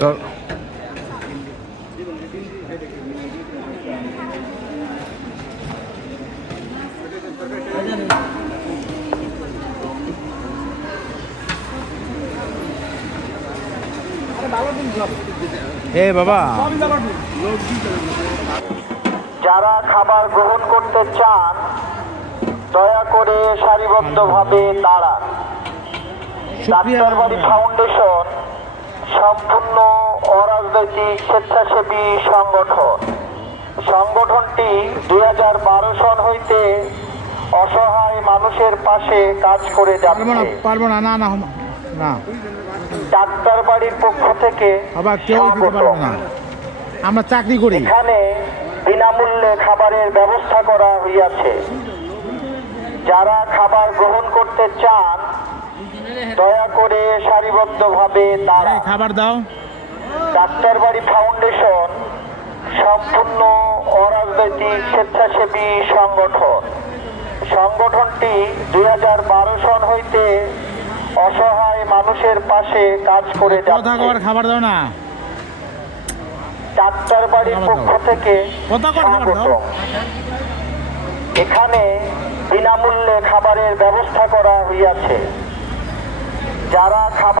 তো বাবা, যারা খাবার গ্রহণ করতে চান দয়া করে সারিবদ্ধভাবে দাঁড়ান। ডাক্তারবাড়ি ফাউন্ডেশন সম্পূর্ণ অরাজনৈতিক স্বেচ্ছাসেবী সংগঠন। সংগঠনটি 2012 সন হইতে অসহায় মানুষের পাশে কাজ করে যাচ্ছে। পারবো না, না না না, ডাক্তারবাড়ির পক্ষ থেকে আবার কেউ দিতে পারবো না, আমরা চাকরি করি। এখানে বিনামূল্যে খাবারের ব্যবস্থা করা হইয়াছে। যারা খাবার গ্রহণ করতে চান দয়া করে সারিবদ্ধভাবে দাঁড়ান। খাবার দাও। ডাক্তারবাড়ি ফাউন্ডেশন সম্পূর্ণ অরাজনৈতিক স্বেচ্ছাসেবী সংগঠন। সংগঠনটি 2012 সন হইতে অসহায় মানুষের পাশে কাজ করে যাচ্ছে। খাবার দাও না। ডাক্তারবাড়ির পক্ষ থেকে স্বাগতম। এখানে বিনামূল্যে খাবারের ব্যবস্থা করা হইয়াছে। যারা খাবার